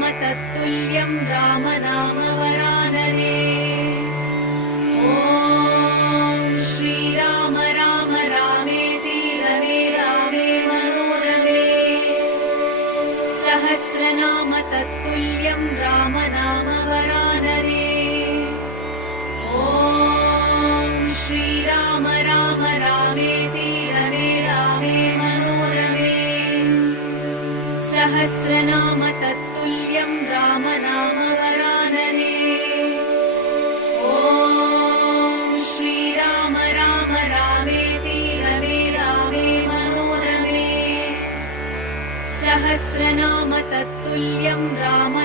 सहस्रनाम तत्तुल्यं राम नाम वरानने। ॐ श्रीराम राम रामेति रमे रामे मनोरमे। सहस्रनाम तत्तुल्यं राम नाम वरानने। ॐ श्रीराम राम रामेति रमे रामे मनोरमे। सहस्रनाम तत्तुल्यं राम नाम वरानने। ॐ श्रीराम राम रामेति रमे रामे मनोरमे। सहस्रनाम तत्तुल्यं राम